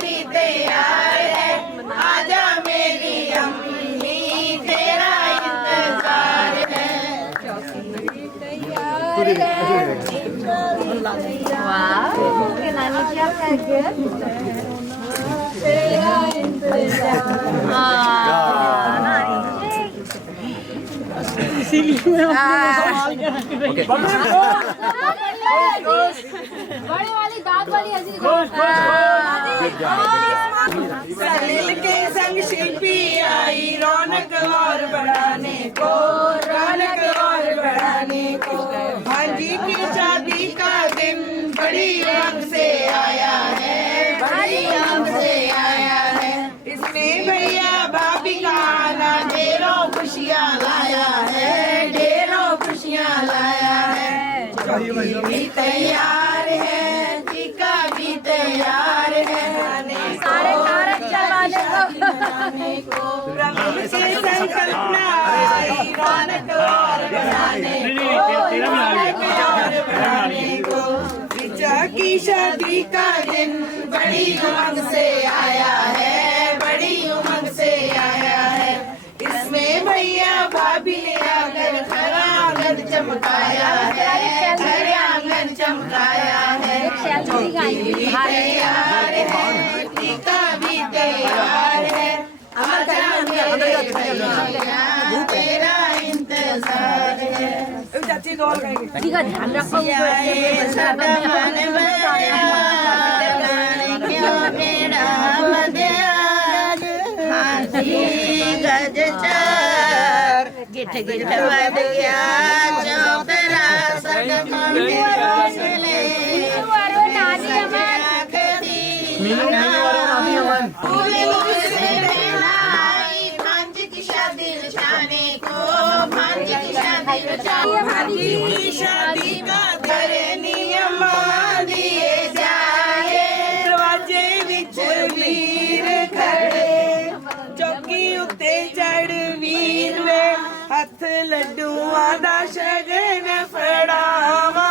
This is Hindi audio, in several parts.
भी तैयार है, आजा मेरी अम्मी तेरा इंतजार है। तेरा बड़े वाली दांत वाली हंसी साहिल के संग शिल्पी आई रौनक और बढ़ाने को, रौनक और बढ़ाने को। भांजी की शादी का दिन बड़ी रंग से आया है, बड़ी रंग से आया है। इसमें भैया भाभी का आना ढेरों खुशियाँ लाया है, ढेरों खुशियाँ लाया है। चौकी भी तैयार है, टीका भी तैयार है, सारे कारक चलाने को। प्रभु की संकल्पना आई रौनक और बढ़ाने को, रौनक और बढ़ाने को। ऋचा की शादी का दिन बड़ी उमंग से आया है, बड़ी उमंग से आया है। इसमें भैया भाभी ने आकर घर आंगन चमकाया है, घर आंगन चमकाया है। चौकी भी तैयार है, टीका भी तैयार है, आजा मेरे भैया तेरा इंतजार है। का ध्यान रखो। गज चार गिठ गिठ बद गया चौतरा भांज की शादी रचाने को, भांज की शादी रचाने की शादी का करे नियम दिए जाए। दरवाजे विच वीर खड़े, चौकी उत्ते चढ़ वीर वे, हथ लड्डूआं दा शगन फड़ावा।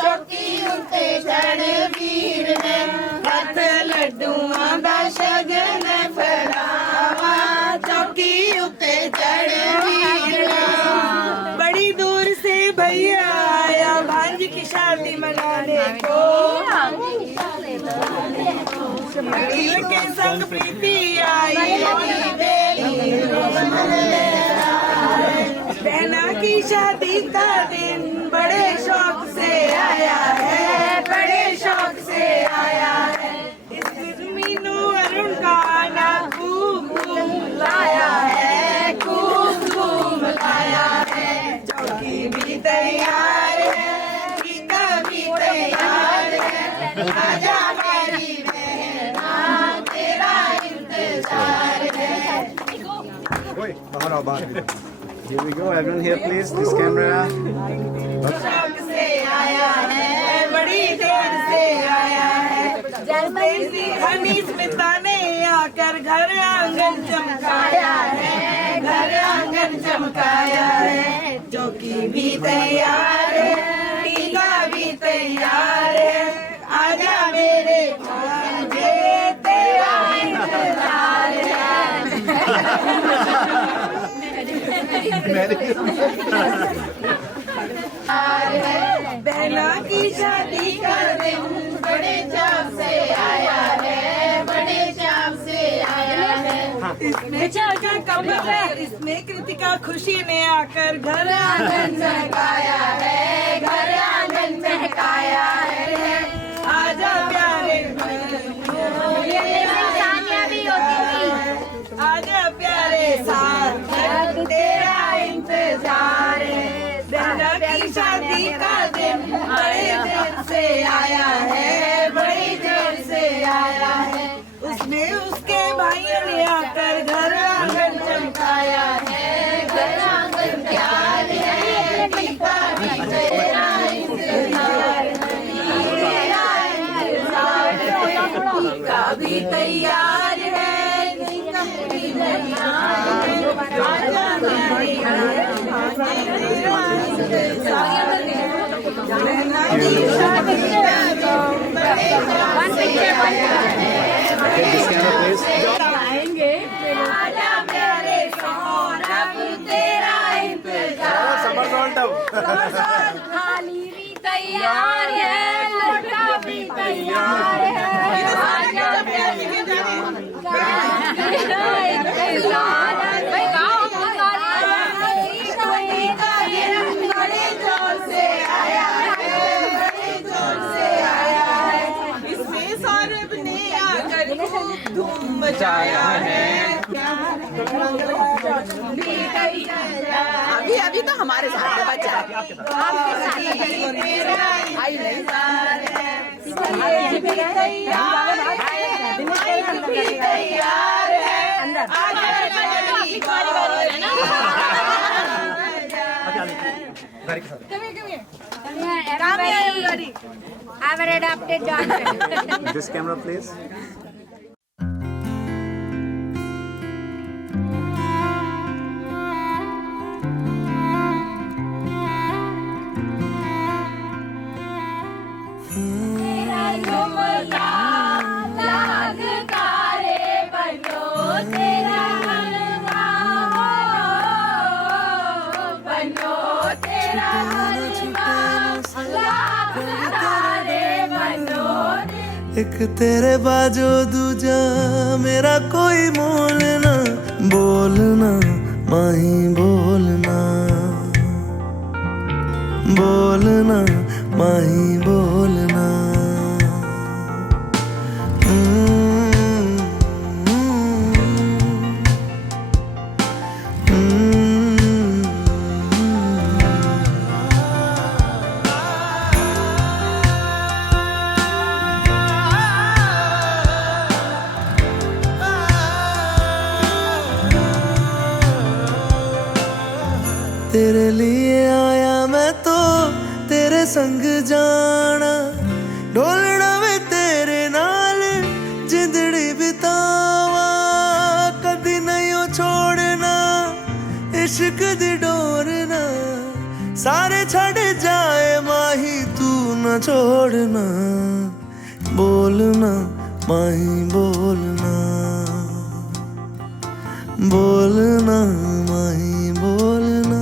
चौकी उत्ते चढ़ वीर वे, हथ लड्डूआं दा शगन फड़ावा। चौकी उत्ते चढ़ वीर वे, बड़ी दूर से भैया आया भांज की शादी मनाने को। वकील के संग प्रीति आई बहना की शादी का दिन बड़े शौक से आया है, बड़े शौक से आया है। इस मीनू अरुण का आना खूब घूम लाया है, खूब घूम लाया है। चौकी भी तैयार है, टीका भी तैयार है, आजा मेरी बहना तेरा इंतजार है। Here we go, everyone here please, this camera. शौक से आया है, बड़ी देर से आया है। हनी स्मिता ने आकर घर आंगन चमकाया है, घर आंगन चमकाया है। चौकी भी तैयार है, टीका भी तैयार है, आजा मेरे भांजे तेरा इंतजार है। बहना की शादी का दिन बड़े चाव से आया है, बड़े चाव से आया है। इसमें क्या कमर है, इसमें कृतिका खुशी ने आकर घर आंगन महकाया है, घर आंगन महकाया है। आजा प्यारे आजा प्यारे साथ तेरा इंतजार है। बहना की शादी का दिन बड़े देर से आया है, बड़ी देर से आया है। उसने उसके भाइयों ने आकर घर आंगन चमकाया है, घर आंगन प्यार है, टीका भी तेरा इंतजार है, तेरा इंतजार है। टीका भी तैयार है, टीका भी तैयार है, आजा मेरी बहना की शादी का Okay, this camera, please. थाली भी तैयार है, लोटा भी तैयार है, भाई गाओ इसमें सौरभ ने आकर खूब धूम मचाया है। अभी अभी तो हमारे साथ में बच्चा आई नहीं तैयार है। I've adopted daughter. This camera, please. एक तेरे बाजो दूजा मेरा कोई मोल ना, बोलना माही बोलना, बोलना माही बोलना। तेरे लिए आया मैं तो तेरे संग जाना, ढोलना वे तेरे नाल जिंदड़ी बितावा, कदी नहीं ओ छोड़ना इश्क दी डोरना, सारे छड़ जाए माही तू न छोड़ना, बोलना माही बोलना, बोलना माही बोलना।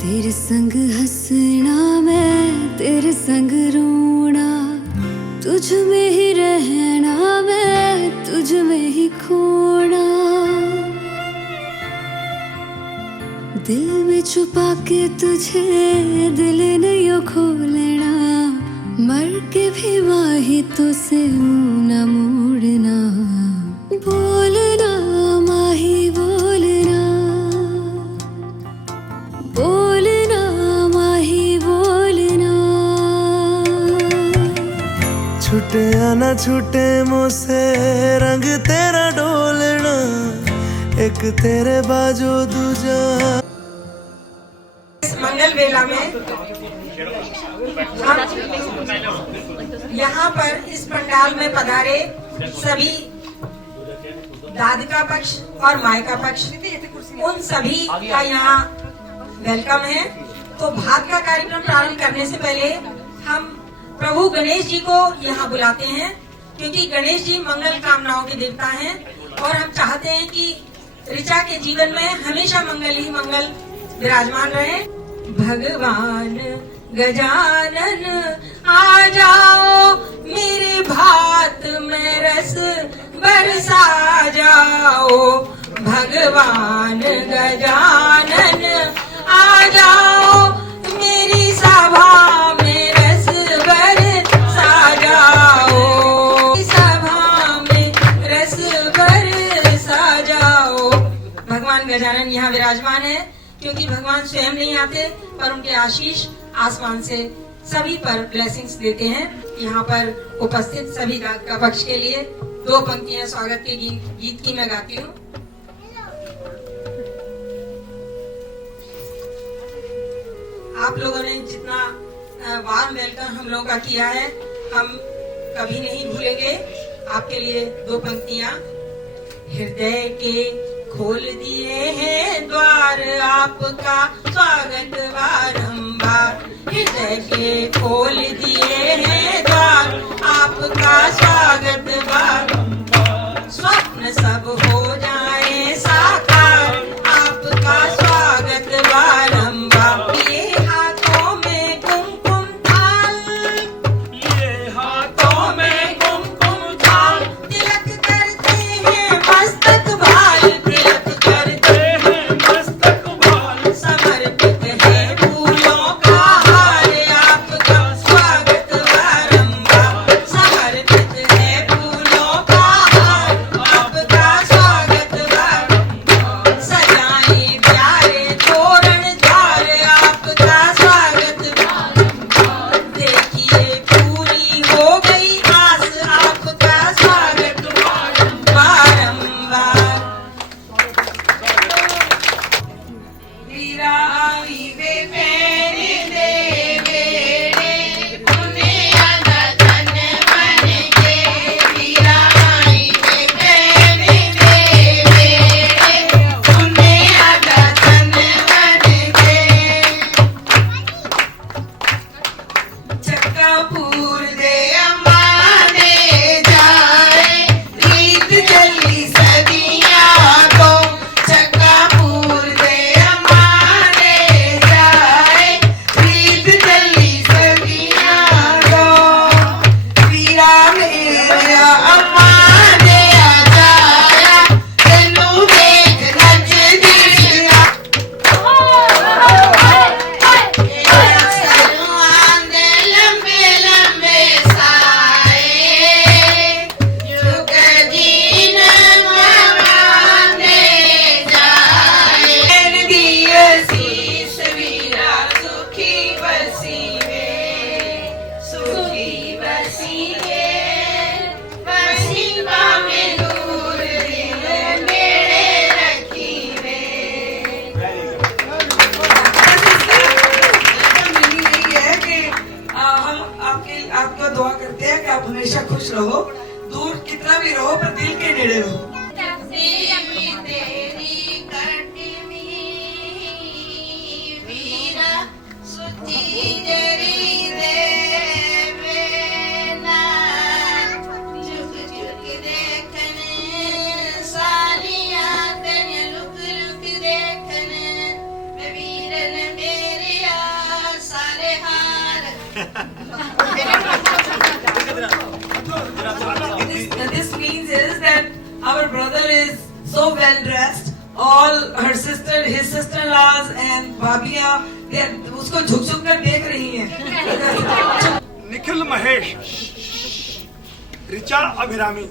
तेरे संग हंसना मैं तेरे संग रोना, तुझ में ही रहना मैं तुझ में ही खोना, दिल में छुपा के तुझे दिल नहीं खोलना, मर के भी माही तो से मुंह न मोड़ना, बोलना माही बोलना, बोलना माही बोलना। छूटे या ना छूटे मुझसे रंग तेरा डोलना, एक तेरे बाजो दूजा। इस मंगल वेला में हम यहाँ पर इस पंडाल में पधारे सभी दादका पक्ष और मायका पक्ष, उन सभी का यहाँ वेलकम है। तो भात का कार्यक्रम प्रारंभ करने से पहले हम प्रभु गणेश जी को यहाँ बुलाते हैं, क्योंकि गणेश जी मंगल कामनाओं के देवता हैं और हम चाहते हैं कि ऋचा के जीवन में हमेशा मंगल ही मंगल विराजमान रहे। भगवान गजानन आ जाओ, मेरे भात में रस बरसा जाओ, भगवान गजानन आ जाओ, मेरी सभा में रस बरसा जाओ, सभा में रस बरसा जाओ। भगवान गजानन यहाँ विराजमान है, क्योंकि भगवान स्वयं नहीं आते पर उनके आशीष आसमान से सभी पर ब्लेसिंग्स देते हैं। यहाँ पर उपस्थित सभी दादका का पक्ष के लिए 2 पंक्तियां स्वागत के गीत की मैं गाती हूँ। आप लोगों ने जितना वार्म वेलकम हम लोगों का किया है, हम कभी नहीं भूलेंगे। आपके लिए दो पंक्तियां। हृदय के खोल दिए हैं द्वार, आपका स्वागत बारंबार। हृदय के खोल दिए हैं द्वार, आपका स्वागत बारंबार। स्वप्न सब हो जाए साकार, आपका स्वागत बारंबार। ये हाथों में कुमकुम थाल, ये हाथों में कुमकुम थाल, तिलक करते हैं मस्तक भाल, तिलक करते हैं मस्तक भाल। समर्पित है फूलों का हार, आपका स्वागत बारंबार। समर्पित है फूलों का हार, आपका स्वागत बारंबार। सजाएं प्यारे तोरण द्वार, आपका स्वागत बारंबार। देखिए पूरी हो गई आस, आपका स्वागत बारंबार। वीरा आई वे पैरे दे वेड़े, उन्हें आधा तन बन के। वीरा आई वे पैरे दे वेड़े, उन्हें आधा तन बन के। चक्कापुर दे अम्मा दे जाए, रीत चली सदियां को। चक्कापुर दे अम्मा दे जाए, रीत चली सदियां को। वीरा मेरा अम्मा दे आ जाया, तेनू देख नच दिया। सलमान दे लंबे लंबे साए, जो कदी न मवाने जाए। नैन दी असीस वीरा सुखी बसीवे, सुखी बसीवे। बसीबा में दूर दिल मेरे रखीवे। मीनिंग यही है कि हम आपका दुआ करते हैं कि आप हमेशा खुश रहो, दूर कितना भी रहो पर दिल के नेड़े रहो। तेरी कटमी वीरा सुची जरी देवेना, झुक झुक देखन सालियां तेने, लुक लुक देखन मैं वीरन मेरे यार सारे हार। This means is that our brother is so well dressed. All her sister, his sister-in-laws and भाभियाँ, they उसको झुक झुक कर देख रही हैं। Nikhil Mahesh, Richa Abhirami.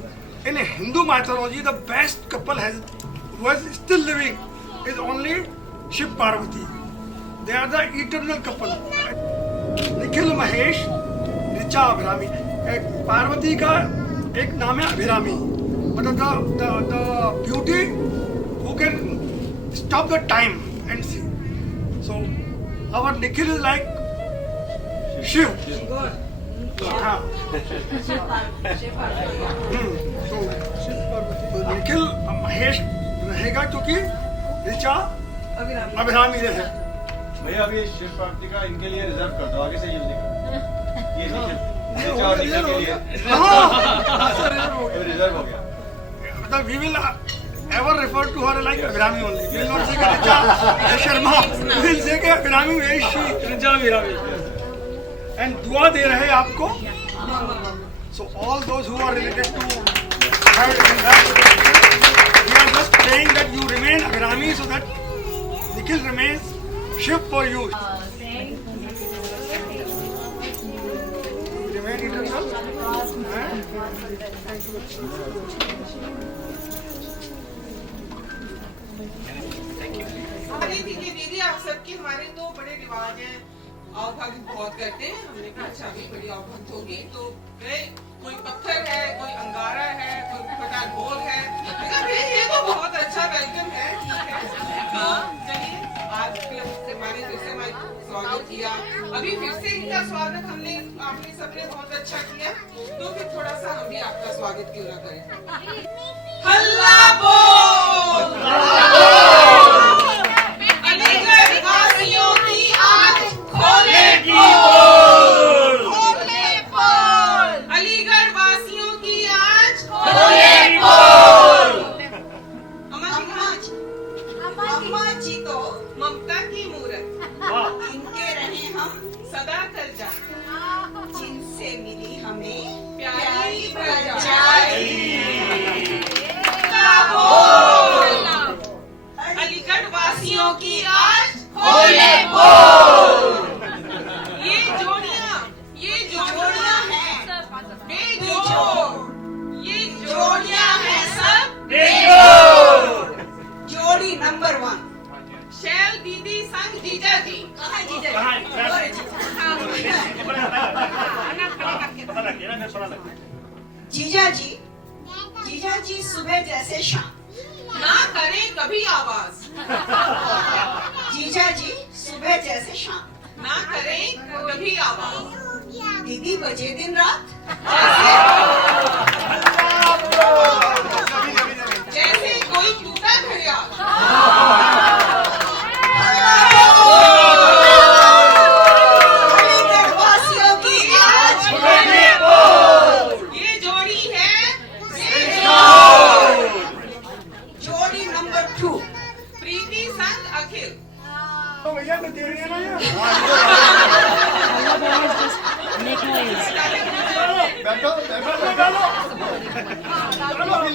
In Hindu mythology, the best couple who is still living is only Shiv Parvati. They are the eternal couple. Nikhil Mahesh, Richa Abhirami. Parvati का एक नाम है अभिरामी, मतलब the beauty who can stop the time and see. So our Nikhil is like Shiv. हाँ. तो निखिल महेश रहेगा क्योंकि ऋचा अभिरामी रहे. भैया अभी शिव पार्वती का इनके लिए रिजर्व कर दो, आगे से यूज नहीं करना. ये निखिल और निखिल के लिए रिजर्व हो गया. मतलब we will ever refer to her like Abhirami only. We will not say Richa Sharma. We will say Abhirami where is she? Richa Abhirami. And दुआ दे रहे आपको. So all those who are related to her and that, we are just praying that you remain Abhirami so that Nikhil remains Shiv for you. Remain eternal. दीदी आप सबके हमारे तो बड़े रिवाज हैं, आओ भागी बहुत करते हैं. हमने कहा अच्छा भी बड़ी आवभक्त होगी तो गए, कोई पत्थर है, कोई अंगारा है, कोई पटाख बोल है. ये तो बहुत अच्छा वेलकम है, ठीक है. चलिए आज हमारे दूसरे स्वागत किया आपने बहुत अच्छा किया, तो फिर थोड़ा सा हम भी आपका स्वागत क्यों ना करें। हल्ला बोल, अलीगढ़ वासियों की आज खोले पोल, खोले पोल, अलीगढ़ वासियों की आज खोले पोल। अम्मा जी तो ममता की मूरत, इनके रहे हम सदा कर्जा, जिनसे मिली हमें प्यारी प्रजा। अलीगढ़ वासियों की आज खोले पोल। ये जोड़ियां हैं बेजोड़, ये जोड़ियां हैं सब बेजोड़। जोड़ी नंबर 1, शैल दीदी संग जीजा जी। कहाँ है जीजा जी? जीजा जी सुबह जैसे शाम ना करें कभी आवाज। जीजा जी सुबह जैसे शाम ना करें कभी आवाज। दीदी बजे दिन रात जैसे कोई टूटा घड़ियाल। अलीगढ़ वासियों की आज ये जोड़ी है जोड़ी नंबर 2, प्रीति संग अखिल। तो भैया मैं दे रही है ना बैठो बैठो डालो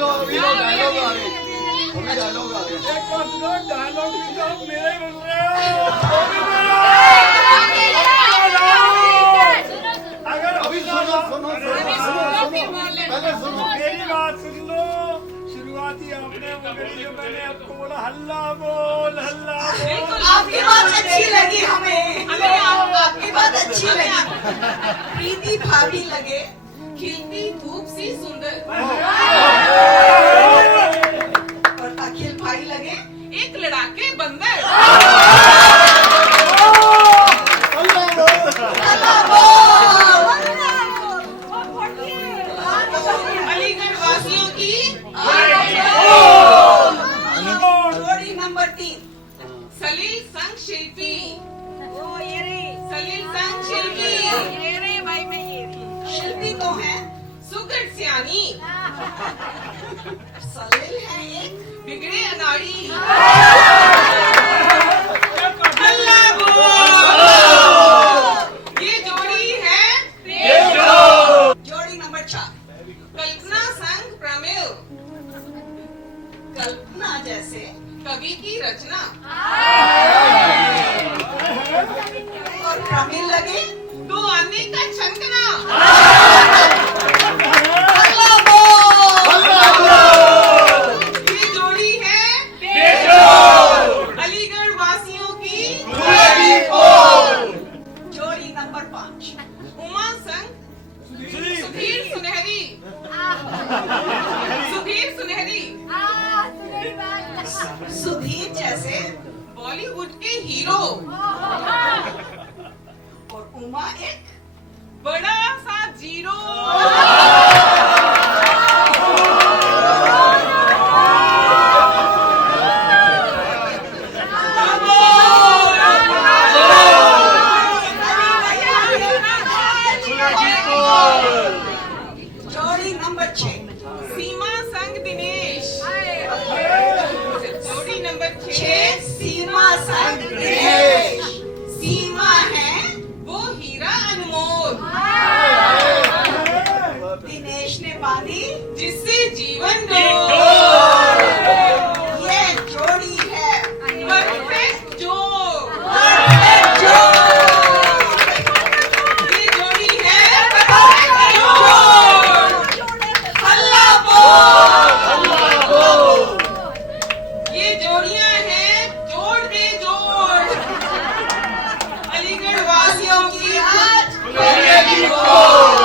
अभी डायलॉग आ रहे हैं, डायलॉग आ रहे हैं। एक बात सुनो, डायलॉग भी सब मेरे ही बन रहे हो। अगर अभी सुनो पहले सुनो। मेरी बात सुन लो, शुरुआती आपने वो करी जो मैंने आपको बोला, हल्ला बोल हल्ला बोल। आपकी बात अच्छी लगी हमें आपकी बात अच्छी लगी। प्रीति भाभी लगे खिलती धूप सी सुंदर, और अखिल भाई लगे एक लड़ाके बंदर। अलीगढ़ वासियों की जोड़ी नंबर 3, सलील संग शिल्पी। सलील संग शिल्पी। शिल्पी तो है सुगढ़ सियानी, सलील है एक बिगड़े अनाड़ी। हल्ला बोल, ये जोड़ी है जोड़ी नंबर 4, कल्पना संग प्रमेय। कल्पना जैसे कवि की रचना, और प्रमेय लगे दो आने का छंकना। हल्ला बोल, ये जोड़ी है अलीगढ़ वासियों की जोड़ी नंबर 5, उमा संग सुधीर सुनहरी। सुधीर सुनहरी, सुधीर जैसे बॉलीवुड के हीरो, और उमा एक बड़ा सा जीरो। जोड़ी नंबर 6, सीमा संग दिनेश। जोड़ी नंबर 6, सीमा संग दिनेश। सीमा है वो हीरा अनमोल, दिनेश ने बांधी जिससे जीवन दो। ये जोड़ी है परफेक्ट जोड़, परफेक्ट जोड़। ये जोड़ी है परफेक्ट जोड़। हल्ला बोल, ये जोड़ियां हैं जोड़ दे जोड़। अलीगढ़ वासियों की आज खोलेगी पोल।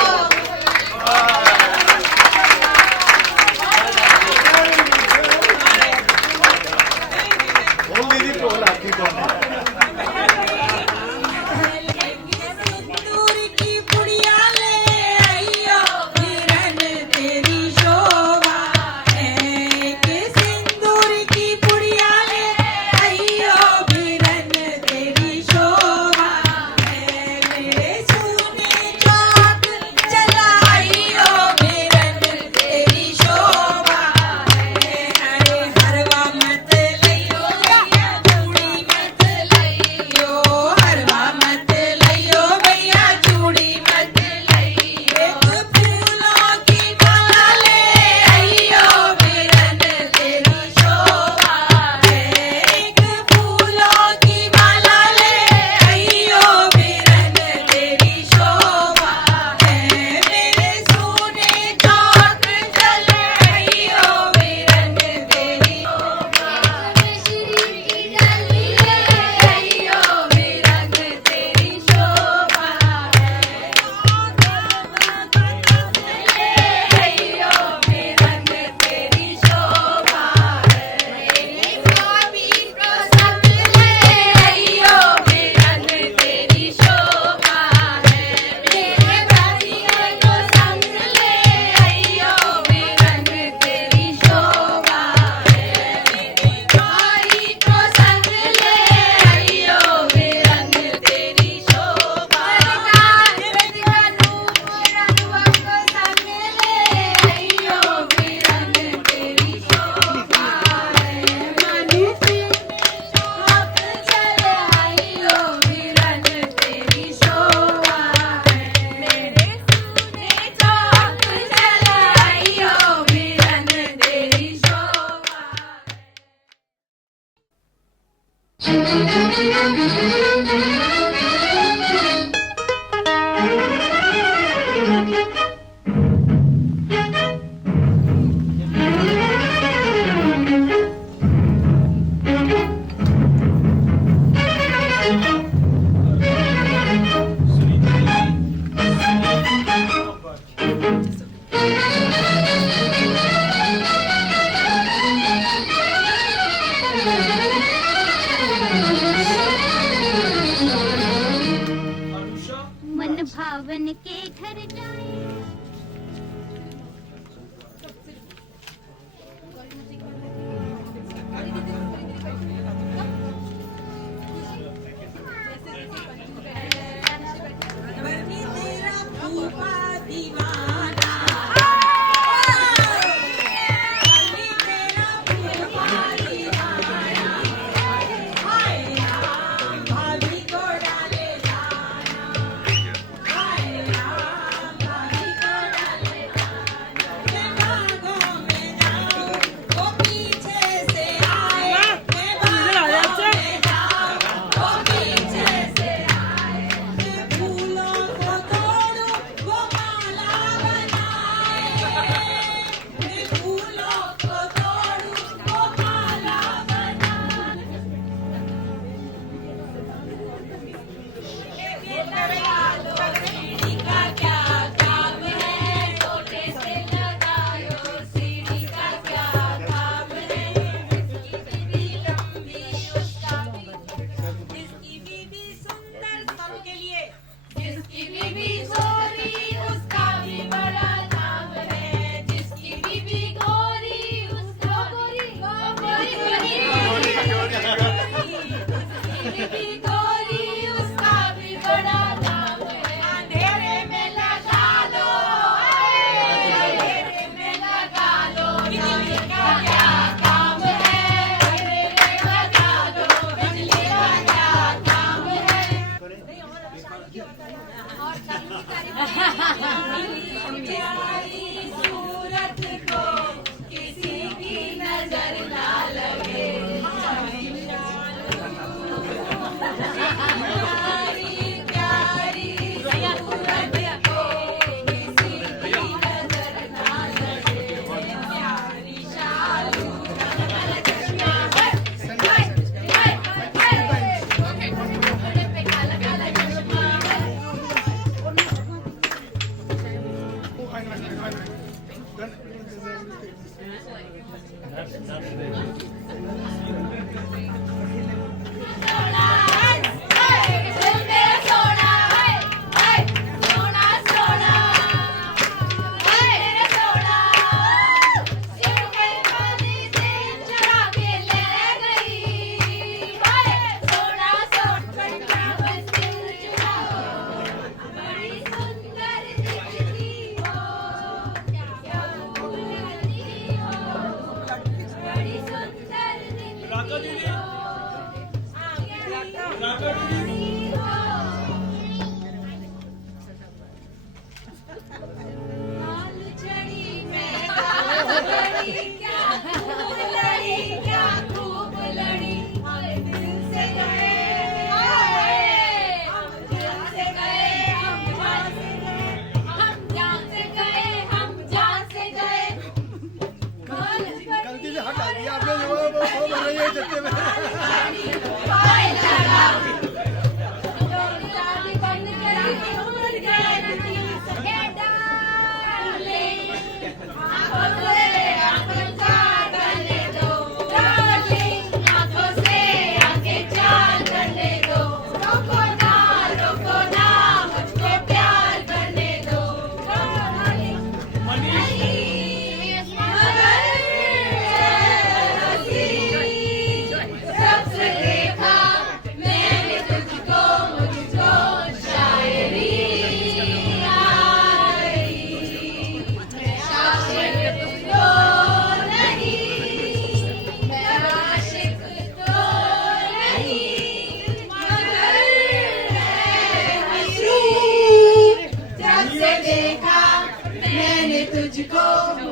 दीदी पोल आपकी कौन है? सिंदूर की पुड़िया ले मन भावन के घर जाए।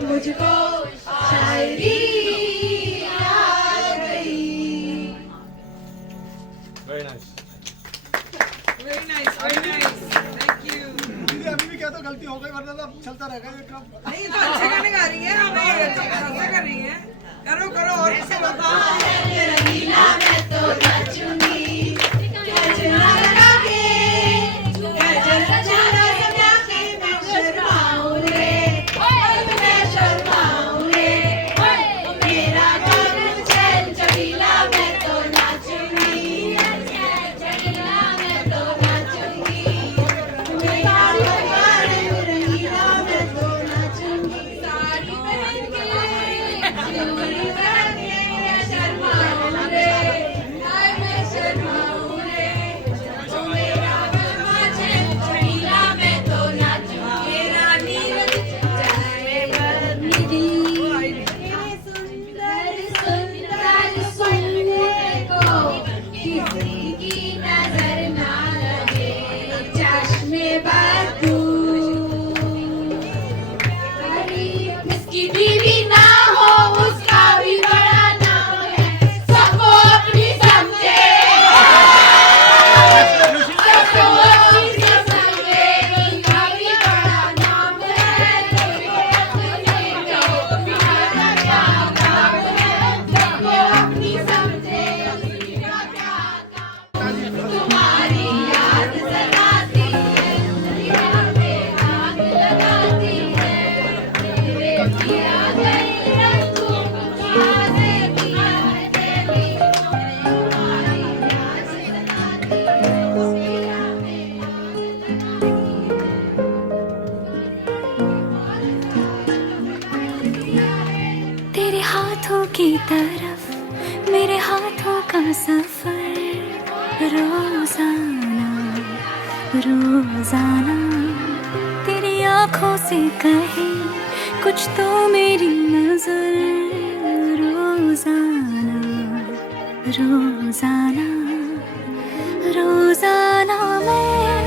मुझको शायरी आ गई। Nice. Very nice, thank you. दीदी अभी भी क्या तो गलती हो गई, वरना तो चलता रहेगा ये काम। नहीं ये तो अच्छे गाने गा रही है, हमें अच्छा कर रही है। करो करो और ऐसे बताओ। रंगीला मैं तो नाचूंगी, गजरा लगा के, गजरा लगा के मैं शर्माऊं रे, मैं शर्माऊं रे। मेरा गाना चल चबीला मैं तो नाचूंगी, चबीला मैं तो नाचूंगी। मेरा गाना रंगीला मैं तो नाचूंगी। साड़ी पहन के चूड़ी पहन के शर्माऊं रे, हाय मैं शर्माऊं रे। मेरा गाना चल चबीला मैं तो नाचूंगी। मेरा नीरज चले बदनिधि, सुंदर सुंदर सुनने को किसी की नजर ना लगे, चश्मे बदू इसकी बीवी ना हो उसका भी बड़ा नाम है, सबको अपनी समझे, सबको अपनी समझे, उसका भी बड़ा नाम है। तुम्हारा क्या काम है, सबको अपनी समझे, उसका क्या काम। तुम्हारी याद सताती है, याद पे आग लगाती है, तेरे किया गई रंगों को वादे किया है तेरी, तुम्हारी याद सताती है, सिया में तेरे हाथों की तरफ मेरे हाथों का सफर, रोजाना रोजाना तेरी आंखों से कहे कुछ तो मेरी नजर, रोजाना रोजाना रोजाना मैं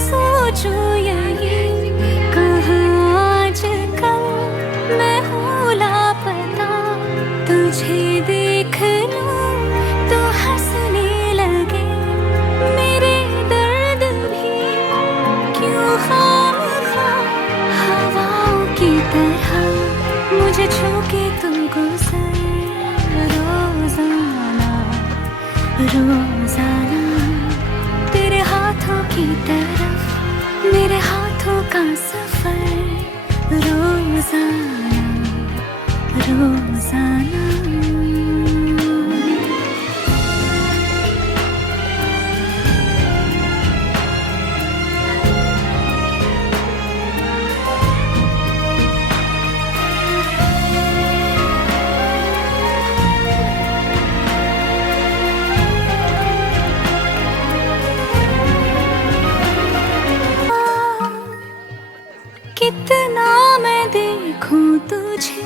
सोचूं यही कहाँ आजकल मैं हूँ लापता, तुझे देख लूं तो हंसने लगे मेरे दर्द भी क्यों खामखा हवाओं की तरह मुझे छू के तू गुजर, रोजाना रोजाना तेरे हाथों की तरफ मेरे हाथों का सफर, रोजाना रोजाना। कितना मैं देखूं तुझे,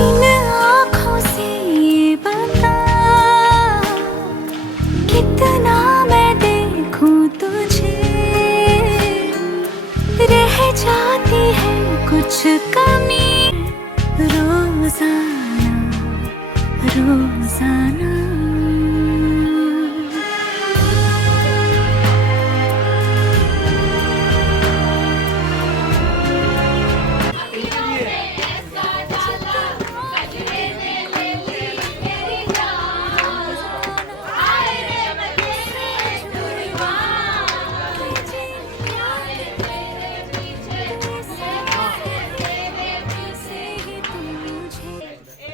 इन आँखों से ये बता कितना मैं देखूं तुझे, रह जाती है कुछ कमी, रोजाना रोजाना।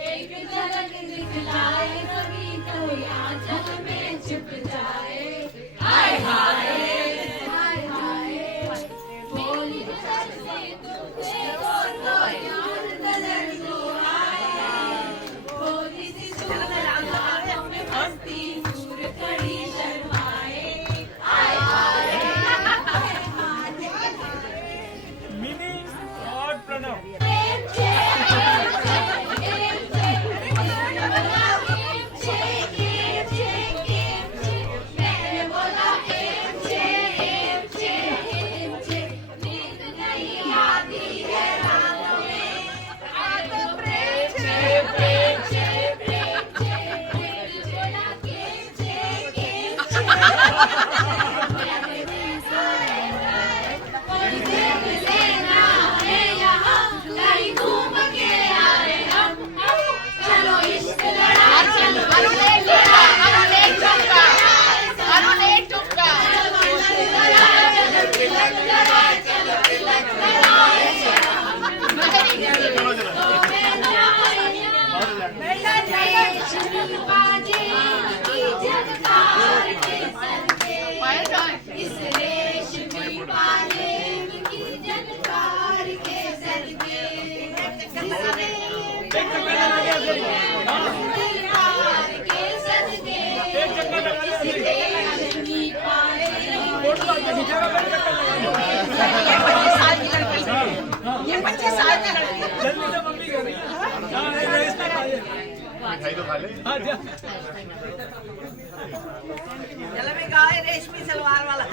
एक झलक दिखलाए कभी मिठाई तो खा ले। चलो मैं गाए रेशमी सलवार वाला।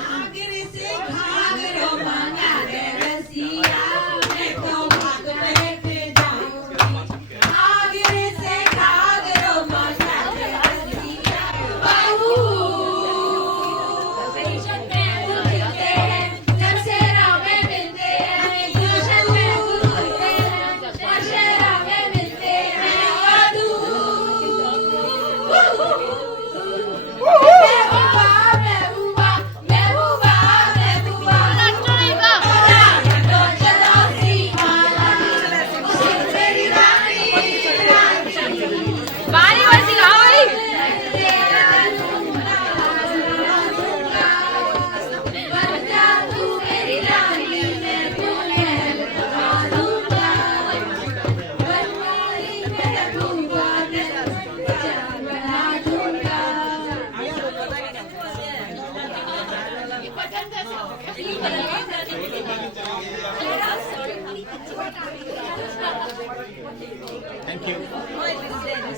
Thank you.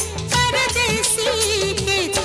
परदेसी के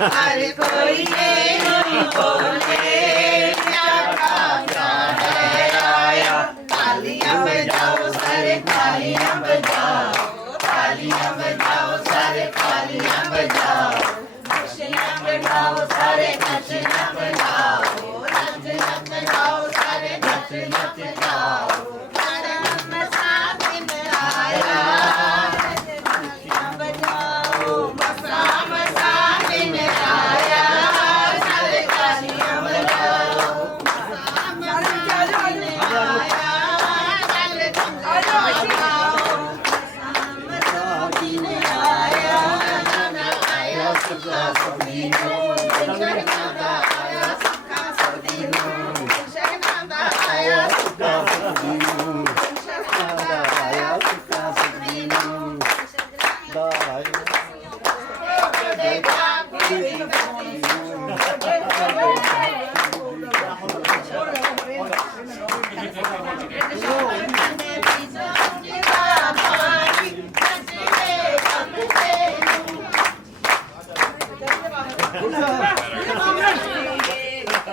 हर कोई ये नहीं बोले तालियां बजाओ सारे तालियां बजाओ सारे तालियां बजाओ नचना बजाओ सारे नचना बजाओ सारे नच नच जाओ मसा दिन आया तालियां बजाओ मसा दिन आया सारे तालियां बजाओ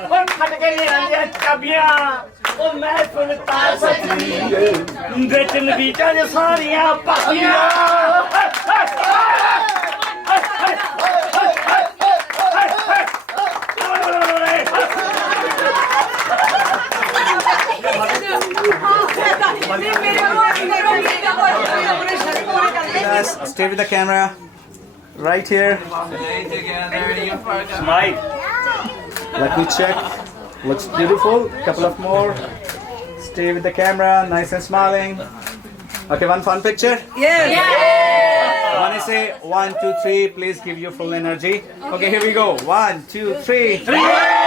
ਉਹ ਖੱਟ ਕੇ ਨਹੀਂ ਆਂਦੀਆਂ ਚਾਬੀਆਂ ਉਹ ਮੈਂ ਸੁਣਤਾ ਸੱਚੀ ਵਿੱਚ ਨਵੀਟਾਂ ਦੇ ਸਾਰੀਆਂ ਪਾਪੀਆਂ Guys, stay with the camera. Right here. Smile. Let me check. Looks beautiful. Couple of more. Stay with the camera. Nice and smiling. Okay, one fun picture. Yes. When I say 1, 2, 3, please give your full energy. Okay, here we go. 1, 2, 3.